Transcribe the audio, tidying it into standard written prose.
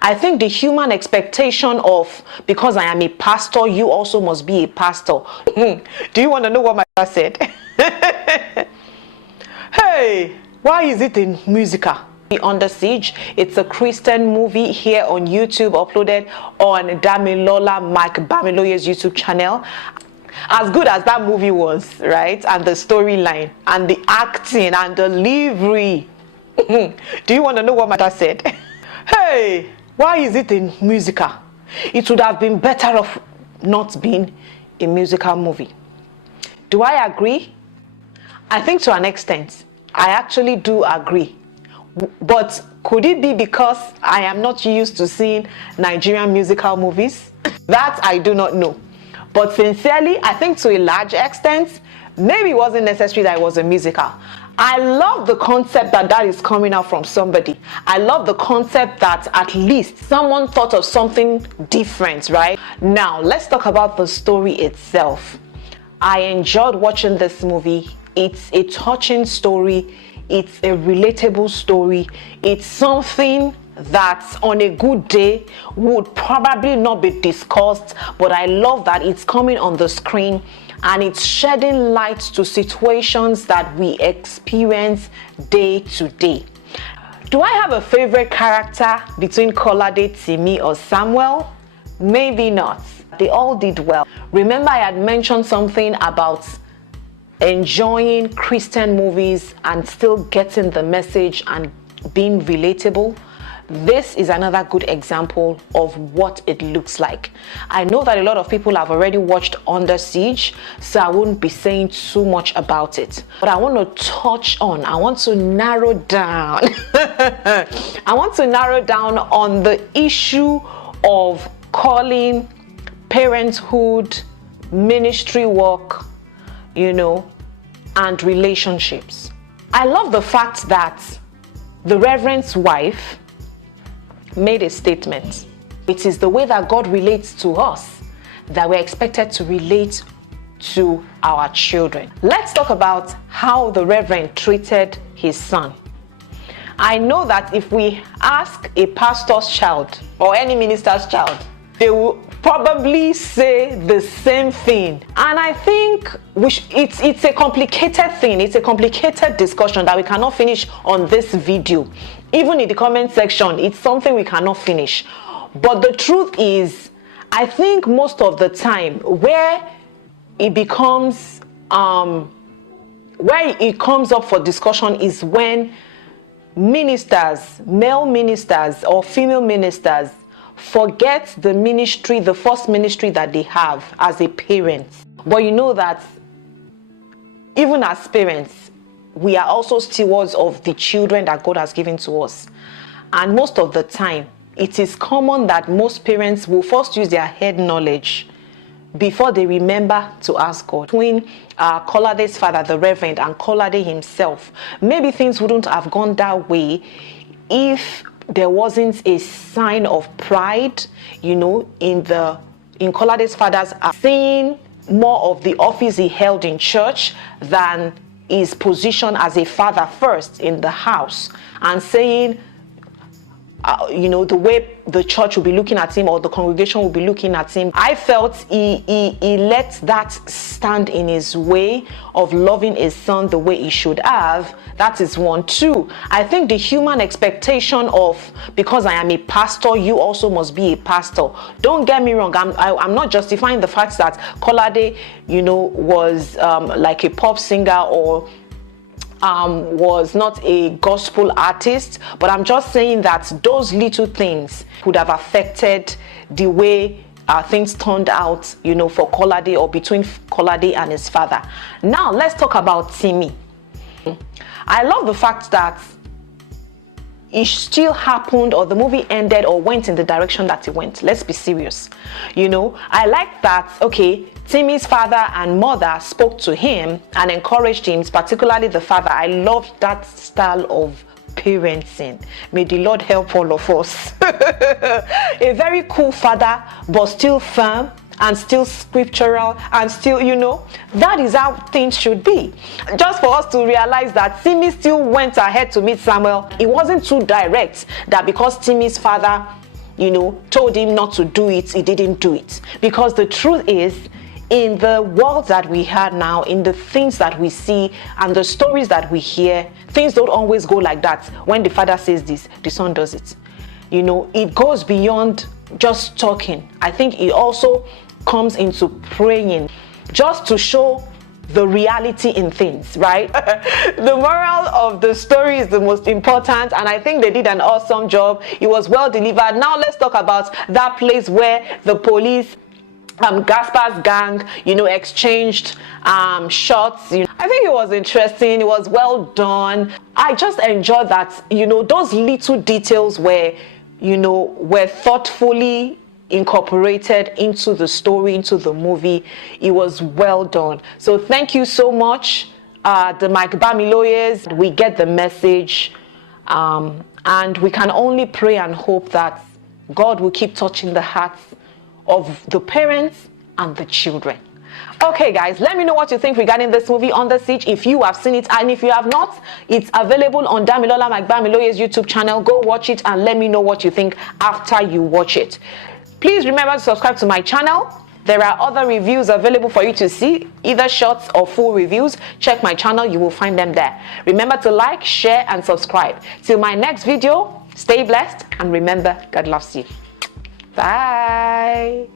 I think the human expectation of, because I am a pastor, you also must be a pastor. Do you want to know what my dad said? Hey, why is it a musical? Under Siege, it's a Christian movie here on YouTube, uploaded on Damilola Mike Bamiloye's YouTube channel. As good as that movie was, right, and the storyline and the acting and the delivery, do you want to know what my dad said? Hey, why is it a musical? It would have been better off not being a musical movie. Do I agree? I think to an extent, I actually do agree. But could it be because I am not used to seeing Nigerian musical movies? That I do not know. But sincerely, I think to a large extent, maybe it wasn't necessary that it was a musical. I love the concept that is coming out from somebody. I love the concept that at least someone thought of something different, right? Now, let's talk about the story itself. I enjoyed watching this movie. It's a touching story. It's a relatable story. It's something that on a good day would probably not be discussed, but I love that it's coming on the screen and it's shedding light to situations that we experience day to day. Do I have a favorite character between Kolade, Timi, or Samuel? Maybe not. They all did well. Remember, I had mentioned something about enjoying Christian movies and still getting the message and being relatable. This is another good example of what it looks like. I know that a lot of people have already watched Under Siege, so I won't be saying too much about it. But I want to I want to narrow down. I want to narrow down on the issue of calling parenthood, ministry work, and relationships. I love the fact that the Reverend's wife made a statement. It is the way that God relates to us that we're expected to relate to our children. Let's talk about how the Reverend treated his son. I know that if we ask a pastor's child or any minister's child, they will probably say the same thing. And I think it's a complicated thing. It's a complicated discussion that we cannot finish on this video. Even in the comment section, it's something we cannot finish. But the truth is, I think most of the time where it becomes where it comes up for discussion is when ministers, male ministers or female ministers, forget the ministry, the first ministry that they have as a parent. But you know that even as parents, we are also stewards of the children that God has given to us. And most of the time, it is common that most parents will first use their head knowledge before they remember to ask God. Between Kolade's father, the Reverend, and Kolade himself, maybe things wouldn't have gone that way if there wasn't a sign of pride, in Kolade's father's seeing more of the office he held in church than his position as a father first in the house, and saying, the way the church will be looking at him or the congregation will be looking at him. I felt he let that stand in his way of loving his son the way he should have. That is one. Two, I think the human expectation of, because I am a pastor, you also must be a pastor. Don't get me wrong. I'm not justifying the fact that Kolade, was like a pop singer or was not a gospel artist, but I'm just saying that those little things could have affected the way things turned out, for Kolade or between Kolade and his father. Now let's talk about Timi. I love the fact that it still happened, or the movie ended or went in the direction that it went. Let's be serious. I like that, Timi's father and mother spoke to him and encouraged him, particularly the father. I love that style of parenting. May the Lord help all of us. A very cool father, but still firm and still scriptural and still, you know, that is how things should be. Just for us to realize that Timmy still went ahead to meet Samuel. It wasn't too direct that because Timmy's father, you know, told him not to do it, he didn't do it. Because the truth is, in the world that we have now, in the things that we see and the stories that we hear, things don't always go like that. When the father says this, the son does it. You know, it goes beyond just talking. I think it also comes into praying, just to show the reality in things, right? The moral of the story is the most important, and I think they did an awesome job. It was well delivered. Now let's talk about that place where the police, Gaspar's gang, you know, exchanged shots. You know, I think it was interesting. It was well done. I just enjoyed that, you know, those little details were, you know, were thoughtfully incorporated into the story, into the movie. It was well done. So thank you so much, the Mike Bamiloyes. We get the message, and we can only pray and hope that God will keep touching the hearts of the parents and the children. Okay guys, let me know what you think regarding this movie, Under Siege. If you have seen it, and if you have not, it's available on Damilola Mike Bamiloye's YouTube channel. Go watch it and let me know what you think after you watch it. Please remember to subscribe to my channel. There are other reviews available for you to see, either shorts or full reviews. Check my channel, you will find them there. Remember to like, share and subscribe. Till my next video, stay blessed and remember, God loves you. Bye.